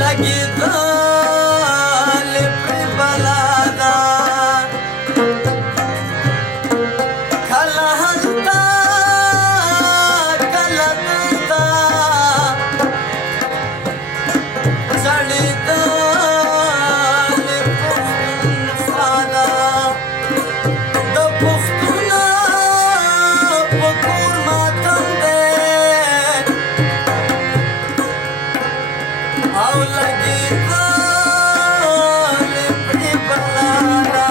लगी दाल पे बलादा खला हलता कलता चढ़ी दाल पुख्तून फादा द पुख्तूना पकूर मातम दे आओ लगी दाल पे बलादा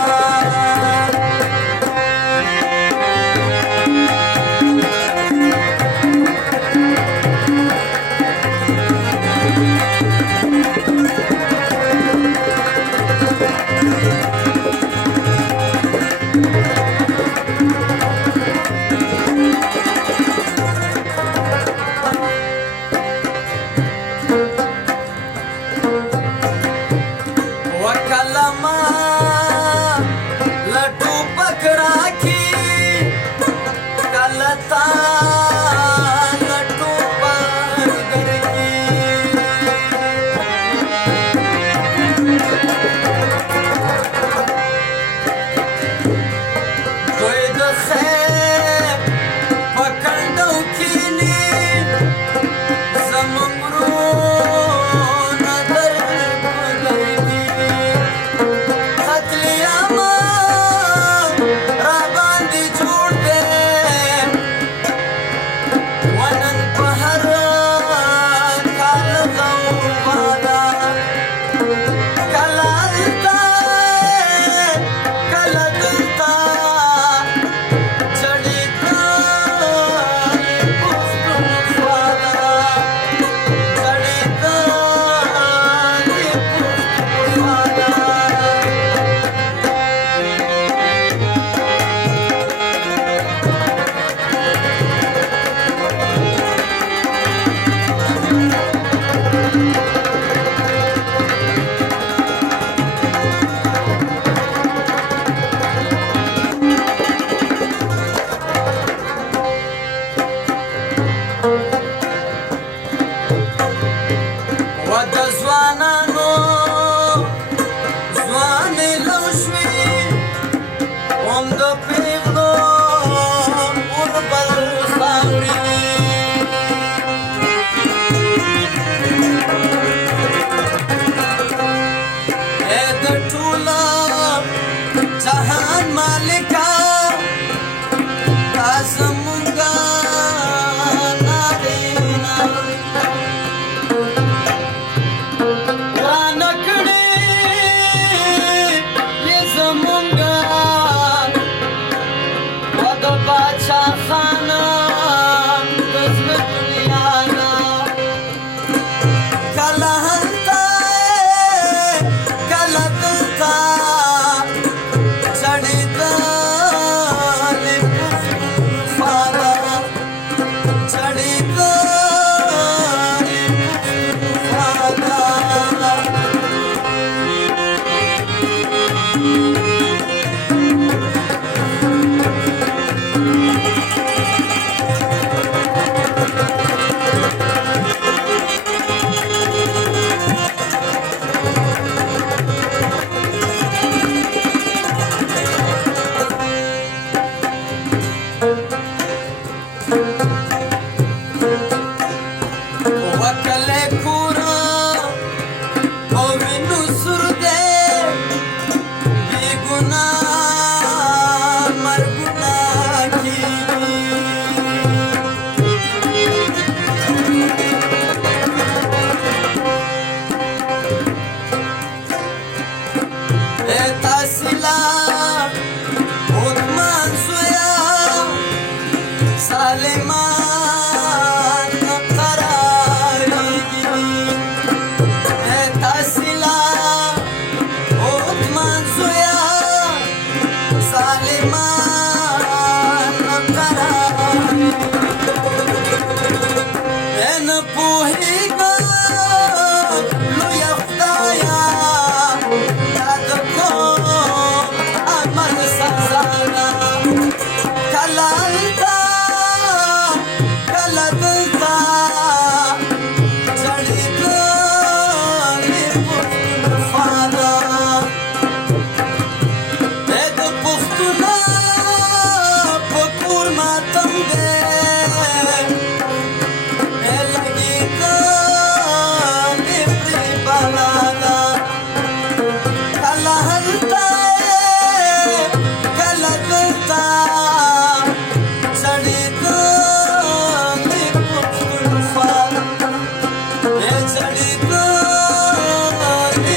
वकलमा लड्डू पकड़ा की कलता लड्डू पकड़ की कोई दखे पकड़ो कीनी समंगरू नदर पकड़गी खतलियामा राबांदी छोड़ दे वनन पहर काल गौबादा कलालता कलदता चढ़ीता पुख्तून फादा चढ़ीता पुख्तून फादा ود ځوانانو ځوانې لوشوي هم د پېغلو اوربل خاورې اے د ټوله جهان مالکه تا زمونږه نارینه فانا د پښتونه په کور ماتم دی لګي کاندې پرې بالا ده کله هلته کله دلته سړی کاندې پښتونخوا سړی کاندې